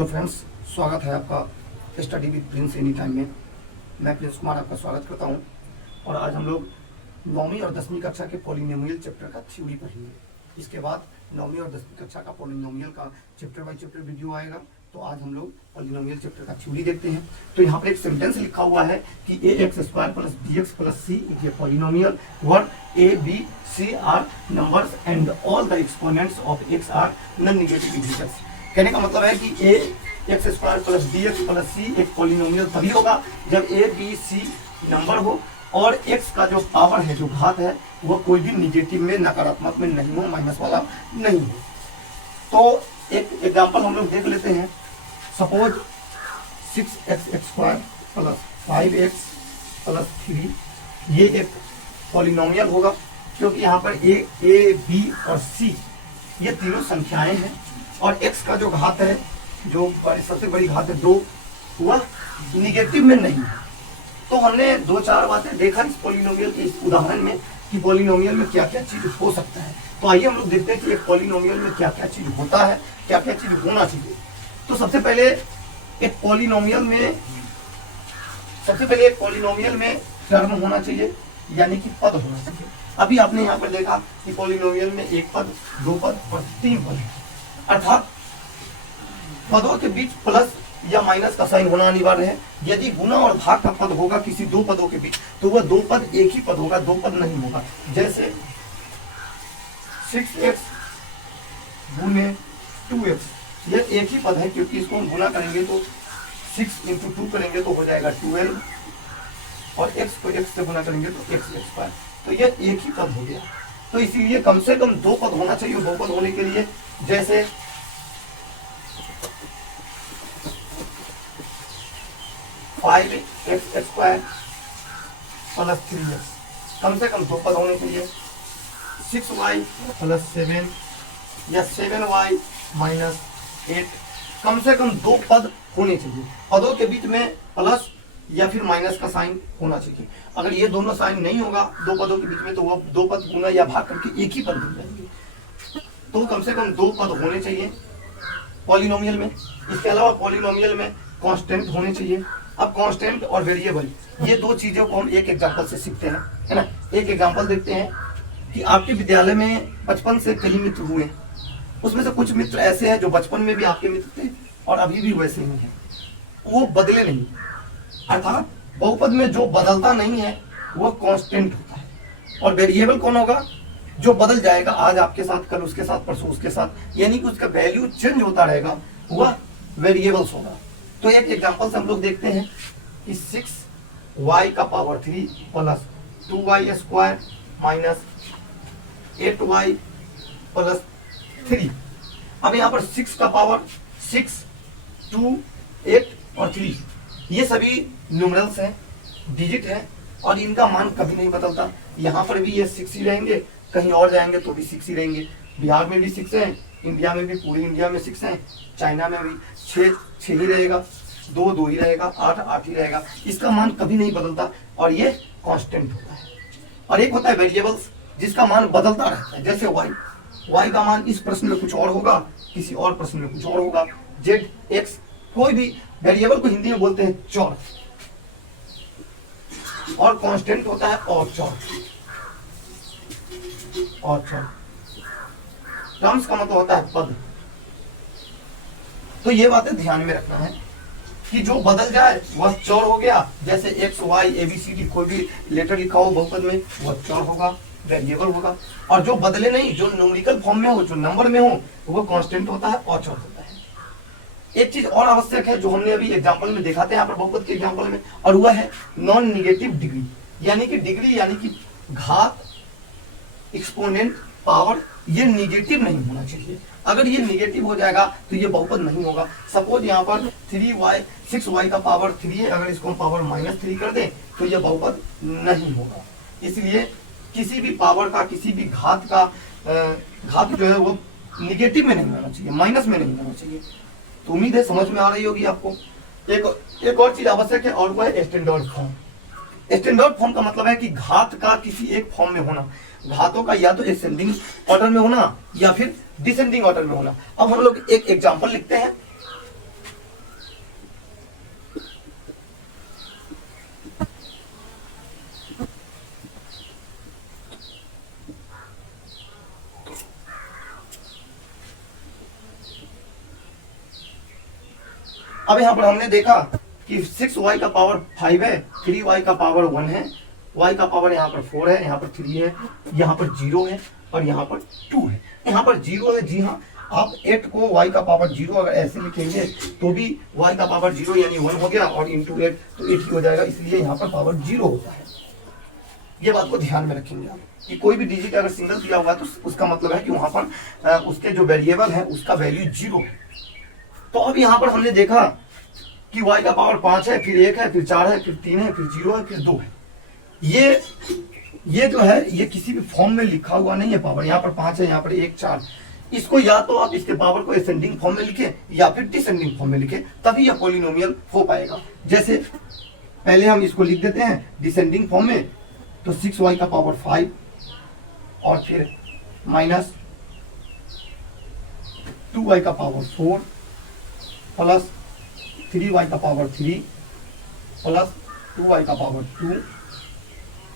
Hello friends, स्वागत है आपका study with Prince any time में। मैं प्रिंस कुमार आपका स्वागत करता हूं। और आज हम लोग 9वीं और 10वीं कक्षा के पॉलिनोमियल चैप्टर का थ्योरी पढ़ेंगे। इसके बाद 9वीं और 10वीं कक्षा का पॉलिनोमियल का चैप्टर बाय चैप्टर वीडियो आएगा। तो आज हम लोग पॉलिनोमियल चैप्टर का थ्योरी देखते हैं। तो यहाँ पर एक सेंटेंस लिखा हुआ है कि ax² plus bx plus c is a polynomial where a b c are numbers and all the exponents of x are non negative integers. कहने का मतलब है कि ax² plus bx plus c एक पॉलिनोमियल तभी होगा जब a b c नंबर हो और x का जो पावर है, जो घात है, वो कोई भी निगेटिव में, नकारात्मक में नहीं हो, माइनस वाला नहीं हो। तो एक एग्जांपल हम लोग देख लेते हैं। Suppose 6x² plus 5x plus 3 ये एक पॉलिनोमियल होगा, क्योंकि यहाँ पर a b और c ये तीनों संख्याएं हैं और x का जो घात है, जो सबसे बड़ी घात है 2, वह निगेटिव में नहीं है। तो हमने दो चार बातें देखा इस पॉलिनोमियल के इस उदाहरण में कि पॉलिनोमियल में क्या क्या चीज हो सकता है। तो आइए हम लोग देखते हैं कि एक पॉलिनोमियल में क्या क्या चीज होता है, क्या क्या चीज होना चाहिए। तो सबसे पहले एक पॉलिनोमियल में टर्म होना चाहिए, यानी कि पद होना चाहिए। अभी आपने यहाँ पर देखा कि पॉलिनोमियल में एक पद, दो पद और तीन पद है, अर्थात पदों के बीच प्लस या माइनस का साइन होना अनिवार्य है। यदि गुणा और भाग का पद होगा किसी दो पदों के बीच, तो वह दो पद एक ही पद होगा, दो पद नहीं होगा। जैसे 6x गुने 2x, यह एक ही पद है, क्योंकि इसको हम गुना करेंगे तो 6 × 2 करेंगे तो हो जाएगा 12 और x को x से गुना करेंगे तो x²। तो यह एक ही पद हो गया। तो इसीलिए कम से कम दो पद होना चाहिए। दो पद होने के लिए जैसे 5x² प्लस 3x, कम से कम दो पद होने चाहिए। 6y प्लस 7 या 7y माइनस 8, कम से कम दो पद होने चाहिए। पदों के बीच में प्लस या फिर माइनस का साइन होना चाहिए। अगर ये दोनों साइन नहीं होगा दो पदों के बीच में, तो वो दो पद गुना या भाग करके एक ही पद बन जाएंगे। तो कम से कम दो पद होने चाहिए पॉलिनोमियल में। इसके अलावा पॉलिनोमियल में कांस्टेंट होने चाहिए। अब कांस्टेंट और वेरिएबल, ये दो चीजों को हम एक एग्जांपल से सीखते हैं, है ना। एक एग्जांपल देखते हैं कि आपके विद्यालय में बचपन से कई मित्र हुए, उसमें से कुछ मित्र ऐसे हैं जो बचपन में भी आपके मित्र थे और अभी भी वैसे ही हैं, वो बदले नहीं। अर्थात बहुपद में जो बदलता नहीं है वो कांस्टेंट होता है। और वेरिएबल कौन होगा? जो बदल जाएगा, आज आपके साथ, कल उसके साथ, परसों उसके साथ, यानी कि उसका वैल्यू चेंज होता रहेगा, वह वेरिएबल्स होगा। तो एक एग्जांपल से हम लोग देखते हैं कि 6y का power 3 plus 2y² minus 8y plus 3। अब यहाँ पर 6 का पावर 6, 2, 8 और 3, ये सभी न्यूमरल्स हैं, डिजिट हैं, और इनका मान कभी नहीं बदलता। यहाँ पर भी ये 6 ही रहेंगे, कहीं और जाएंगे तो भी 6 ही रहेंगे। बिहार में भी 6 हैं, इंडिया में भी, पूरी इंडिया में 6 हैं, चाइना में भी 6 ही रहेगा, 2 ही रहेगा, 8 ही रहेगा। इसका मान कभी नहीं बदलता और ये कांस्टेंट होता है। और एक होता है वेरिएबल्स, जिसका मान बदलता रहता है। जैसे y का मान इस प्रश्न में कुछ और होगा, किसी और प्रश्न में कुछ और होगा। z, x, कोई भी वेरिएबल को हिंदी में बोलते हैं चौर, और कांस्टेंट होता है और चौर। टर्म्स का मतलब होता है पद। तो ये बातें ध्यान में रखना है कि जो बदल जाए वह चौर हो गया। जैसे x, y, ABCD कोई भी लेटर लिखा हो बहुपद में, वह चौर होगा, वेरिएबल होगा। और जो बदले नहीं, जो न्यूमेरिकल फॉर्म में हो, जो नंबर में हो, वो कांस्टेंट होता है और चौर होता है। एक चीज और आवश्यक है जो हमने अभी एग्जांपल में दिखाते हैं यहाँ पर बहुपद के एग्जांपल में, और वह है नॉन निगेटिव डिग्री। यानी कि डिग्री यानी कि घात, एक्सपोनेंट, पावर, ये निगेटिव नहीं होना चाहिए। अगर ये निगेटिव हो जाएगा तो ये बहुपद नहीं होगा। सपोज यहाँ पर 6y का पावर 3 है, अगर इसको हम पावर -3 कर दें तो ये बहुपद नहीं होगा। इसलिए किसी भी पावर का, किसी भी घात का घात जो है वो निगेटिव में नहीं होना चाहिए, माइनस में नहीं होना चाहिए। तो उम्मीद है समझ में आ रही होगी आपको। एक और चीज आवश्यक है, और वह है स्टैंडर्ड फॉर्म। स्टैंडर्ड फॉर्म का मतलब है कि घात का किसी एक फॉर्म में होना। घातों का या तो असेंडिंग ऑर्डर में होना या फिर डिसेंडिंग ऑर्डर में होना। अब हम लोग एक एग्जांपल लिखते हैं अब यहाँ पर हमने देखा कि 6y का पावर 5 है, 3y का पावर 1 है, y का पावर यहाँ पर 4 है, यहाँ पर 3 है, यहाँ पर 0 है और यहाँ पर 2 है। यहाँ पर 0 है, जी हाँ, आप 8 को y का पावर 0 अगर ऐसे लिखेंगे तो भी y का पावर 0 यानी 1 हो गया और इंटू 8 तो 8 ही हो जाएगा, इसलिए यहाँ पर पावर 0 होता है। ये बात को ध्यान में रखेंगे आप कि कोई भी डिजिट अगर सिंगल दिया हुआ है तो उसका मतलब है कि वहां पर उसके जो वेरिएबल है उसका वैल्यू 0 है। तो अब यहाँ पर हमने देखा कि y का पावर 5 है, फिर 1 है, फिर 4 है, फिर 3 है, फिर 0 है, फिर 2 है। ये जो है ये किसी भी फॉर्म में लिखा हुआ नहीं है पावर। यहाँ पर 5 है, यहाँ पर 1 4, इसको या तो आप इसके पावर को असेंडिंग फॉर्म में लिखे या फिर डिसेंडिंग फॉर्म में लिखे, तभी यह पॉलिनोमियल हो पाएगा। जैसे पहले हम इसको लिख देते हैं डिसेंडिंग फॉर्म में, तो 6y का पावर 5 और फिर माइनस 2y का पावर 4 प्लस 3y का पावर 3 प्लस 2y का पावर 2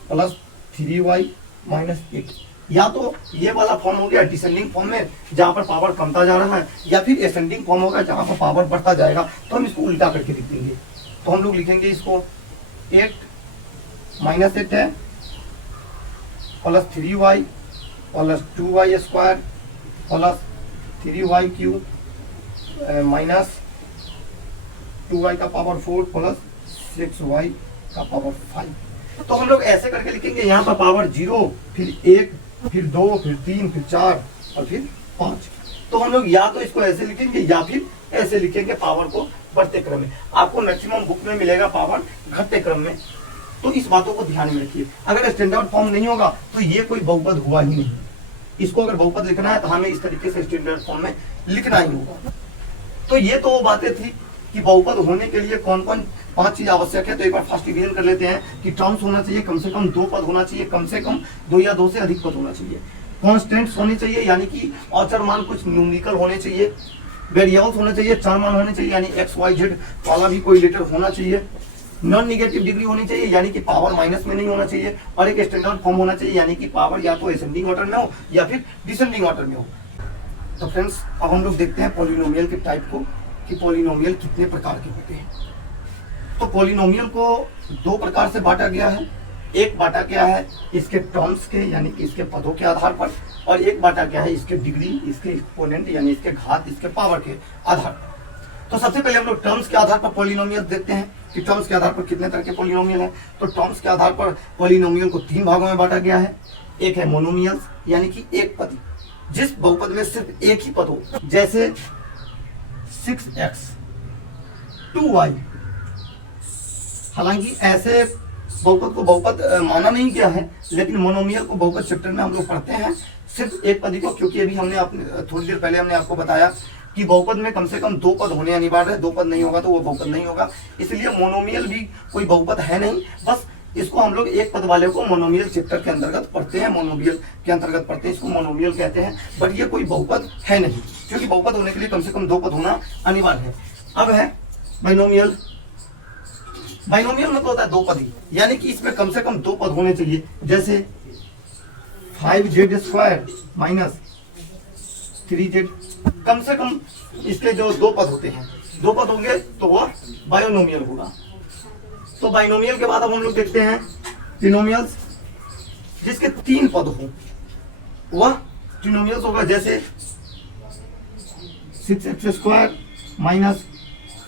प्लस 3y माइनस 8। या तो ये वाला फॉर्म हो गया डिसेंडिंग फॉर्म में जहां पर पावर कमता जा रहा है, या फिर असेंडिंग फॉर्म होगा जहां पर पावर बढ़ता जाएगा। तो हम इसको उल्टा करके लिख देंगे। तो हम लोग लिखेंगे इसको 8 माइनस 8 है plus 3y plus 2y square plus 3y cube minus 2y का पावर 4 प्लस 6y का पावर 5। तो हम लोग ऐसे करके लिखेंगे, यहाँ पर पावर 0, फिर 1, फिर 2, फिर 3, फिर 4 और फिर 5। तो हम लोग या तो इसको ऐसे लिखेंगे या फिर ऐसे लिखेंगे पावर को बढ़ते क्रम में। आपको मैक्सिमम बुक में मिलेगा पावर घटते क्रम में, तो इस बातों को ध्यान में रखिए। अगर स्टैंडर्ड फॉर्म नहीं होगा तो ये कोई बहुपद हुआ ही नहीं। इसको अगर बहुपद लिखना है तो हमें इस तरीके से स्टैंडर्ड फॉर्म में लिखना ही होगा। तो ये तो वो बातें थी कि बहुपद होने के लिए कौन कौन 5 चीज आवश्यक है। तो एक बार फर्स्ट रिवीजन कर लेते हैं कि टर्म्स होना चाहिए, कम से कम 2 पद होना चाहिए, कम से कम 2 या 2 से अधिक पद होना चाहिए। कॉन्स्टेंट्स होने चाहिए यानी कि अचर मान कुछ न्यूमेरिकल होने चाहिए। वेरिएबल्स होने चाहिए, चर मान होने चाहिए यानी एक्स वाई जेड वाला भी कोई लेटर होना चाहिए। नॉन निगेटिव डिग्री होनी चाहिए यानी कि पावर माइनस में नहीं होना चाहिए, और एक स्टैंडर्ड फॉर्म होना चाहिए यानी कि पावर या तो असेंडिंग ऑर्डर में हो या फिर डिसेंडिंग ऑर्डर में हो। तो फ्रेंड्स अब हम लोग देखते हैं पॉलिनोमियल के टाइप को कि पॉलिनोमियल कितने प्रकार के होते हैं। तो पॉलिनोमियल को 2 प्रकार से बांटा गया है। एक बांटा गया है इसके टर्म्स के यानी कि इसके पदों के आधार पर, और एक बांटा गया है इसके डिग्री, इसके एक्सपोनेंट यानी इसके घात, इसके पावर के आधार पर। तो सबसे पहले हम लोग टर्म्स के आधार पर पॉलिनोमियल देखते हैं कि टर्म्स के आधार पर कितने तरह के पॉलिनोमियल हैं। तो टर्म्स के आधार पर पॉलिनोमियल को 3 भागों में बांटा गया है। एक है मोनोमियल्स यानी कि एक पद, जिस बहुपद में सिर्फ एक ही पद हो, जैसे 6x 2y। हालांकि ऐसे बहुपद को बहुपद माना नहीं गया है, लेकिन मोनोमियल को बहुपद चैप्टर में हम लोग पढ़ते हैं सिर्फ एक पद को, क्योंकि अभी हमने थोड़ी देर पहले हमने आपको बताया कि बहुपद में कम से कम 2 पद होने अनिवार्य है। 2 पद नहीं होगा तो वो बहुपद नहीं होगा, इसलिए मोनोमियल भी कोई बहुपद है नहीं। बस इसको हम लोग एक पद वाले को मोनोमियल चैप्टर के अंतर्गत पढ़ते हैं, मोनोमियल के अंतर्गत पढ़ते हैं, इसको मोनोमियल कहते हैं। बट ये कोई बहुपद है नहीं, क्योंकि बहुपद होने के लिए कम से कम 2 पद होना अनिवार्य है। अब है बाइनोमियल। बाइनोमियल में तो होता है 2 पद ही, यानी कि इसमें कम से कम 2 पद होने चाहिए। जैसे 5z स्क्वायर माइनस 3z, कम से कम इसके जो 2 पद होते हैं, 2 पद होंगे तो वह बाइनोमियल होगा। तो बाइनोमियल के बाद अब हम लोग देखते हैं ट्रिनोमियल्स, जिसके 3 पद हो वह ट्रिनोमियल्स होगा। जैसे 6x square minus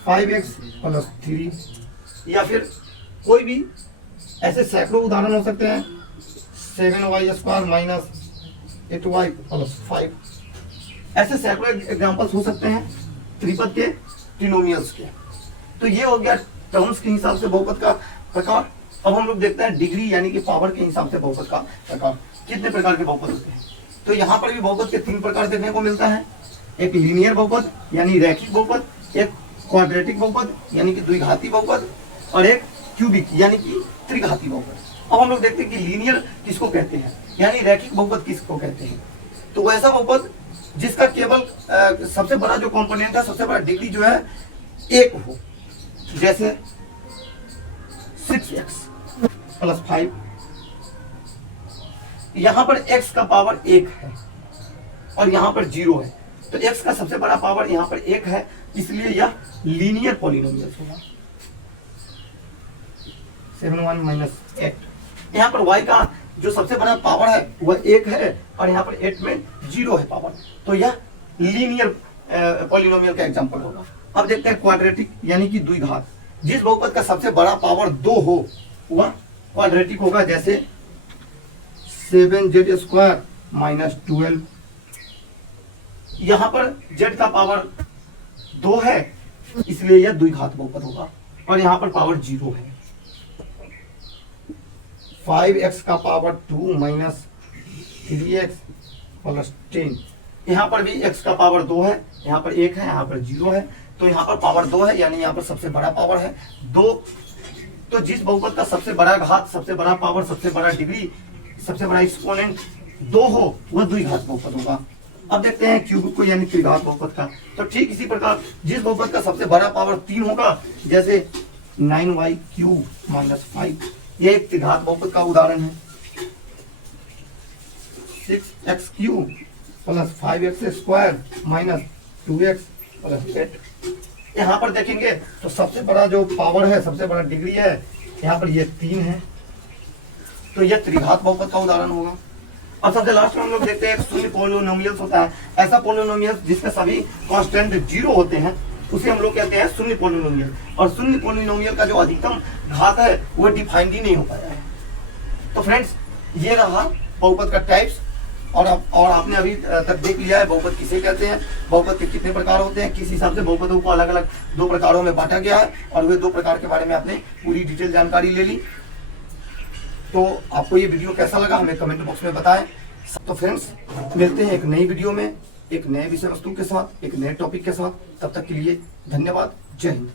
5x plus 3, या फिर कोई भी ऐसे सैकड़ों उदाहरण हो सकते हैं। 7y square minus 8y plus 5, ऐसे सैकड़ों एग्जांपल्स हो सकते हैं त्रिपद के, ट्रिनोमियल्स के। तो ये हो गया टर्म्स के हिसाब से बहुपद का प्रकार। अब हम लोग देखते हैं डिग्री यानी कि पावर के हिसाब से बहुपद का प्रकार, कितने प्रकार के बहुपद होते हैं। तो यहाँ पर भी बहुपद के 3 प्रकार देखने को मिलता है। एक लीनियर बहुपद यानी रैखिक बहुपद, एक क्वाड्रेटिक बहुपद यानी कि द्विघाती बहुपद, और एक क्यूबिक यानी कि त्रिघाती बहुपद। अब हम लोग देखते हैं कि लीनियर किसको कहते हैं, यानी रैखिक बहुपद किसको कहते हैं। तो वैसा बहुपद जिसका केवल सबसे बड़ा जो कंपोनेंट है, सबसे बड़ा डिग्री जो है 1 हो। जैसे 6x प्लस 5, यहां पर x का पावर 1 है और यहां पर 0 है। तो x का सबसे बड़ा पावर यहाँ पर 1 है, इसलिए यह लीनियर पॉलिनोमियल होगा। 7 1 माइनस 8। यहाँ पर y का जो सबसे बड़ा पावर है वह 1 है और यहाँ पर 8 में 0 है पावर, तो यह लीनियर पॉलिनोमियल का एग्जांपल होगा। अब देखते हैं क्वाड्रेटिक यानी कि द्विघात। जिस बहुपद का सबसे बड़ा पावर 2 हो वह क्वाड्रेटिक होगा, जैसे 7z स्क्वायर माइनस 12। यहाँ पर z का पावर 2 है इसलिए यह द्विघात बहुपद होगा और यहाँ पर पावर 0 है। 5x का पावर 2 माइनस 3x प्लस 10। यहाँ पर भी x का पावर 2 है, यहाँ पर 1 है, यहाँ पर 0 है, तो यहाँ पर पावर 2 है यानी यहाँ पर सबसे बड़ा पावर है 2। तो जिस बहुपद का सबसे बड़ा घात, सबसे बड़ा पावर, सबसे बड़ा डिग्री, सबसे बड़ा एक्सपोनेंट 2 हो वह द्विघात बहुपद होगा। अब देखते हैं क्यूबिक को यानी त्रिघात बहुपद का। तो ठीक इसी प्रकार जिस बहुपद का सबसे बड़ा पावर 3 होगा, जैसे 9y क्यूब माइनस 5, यह एक त्रिघात बहुपद का उदाहरण है। 6x cube plus 5x square minus 2x plus 8। यहाँ पर देखेंगे तो सबसे बड़ा जो पावर है, सबसे बड़ा डिग्री है, यहाँ पर ये 3 है, तो यह त्रिघात बहुपद का उदाहरण होगा। अब सबसे लास्ट में हम लोग देखते हैं शून्य पॉलिनोमियल्स होता है। ऐसा पॉलिनोमियल जिसमें सभी कांस्टेंट 0 होते हैं उसे हम लोग कहते हैं शून्य पॉलिनोमियल। और शून्य पॉलिनोमियल का जो अधिकतम घात है वो डिफाइंड ही नहीं हो पाया है। तो फ्रेंड्स ये रहा बहुपद का टाइप्स, और आपने अभी तक देख लिया है बहुपद किसे कहते हैं, बहुपद के कितने प्रकार होते हैं, किस हिसाब से बहुपदों को अलग अलग 2 प्रकारों में बांटा गया है, और वे 2 प्रकार के बारे में आपने पूरी डिटेल जानकारी ले ली। तो आपको ये वीडियो कैसा लगा हमें कमेंट बॉक्स में बताएं। तो फ्रेंड्स मिलते हैं एक नई वीडियो में, एक नए विषय वस्तु के साथ, एक नए टॉपिक के साथ। तब तक के लिए धन्यवाद। जय हिंद।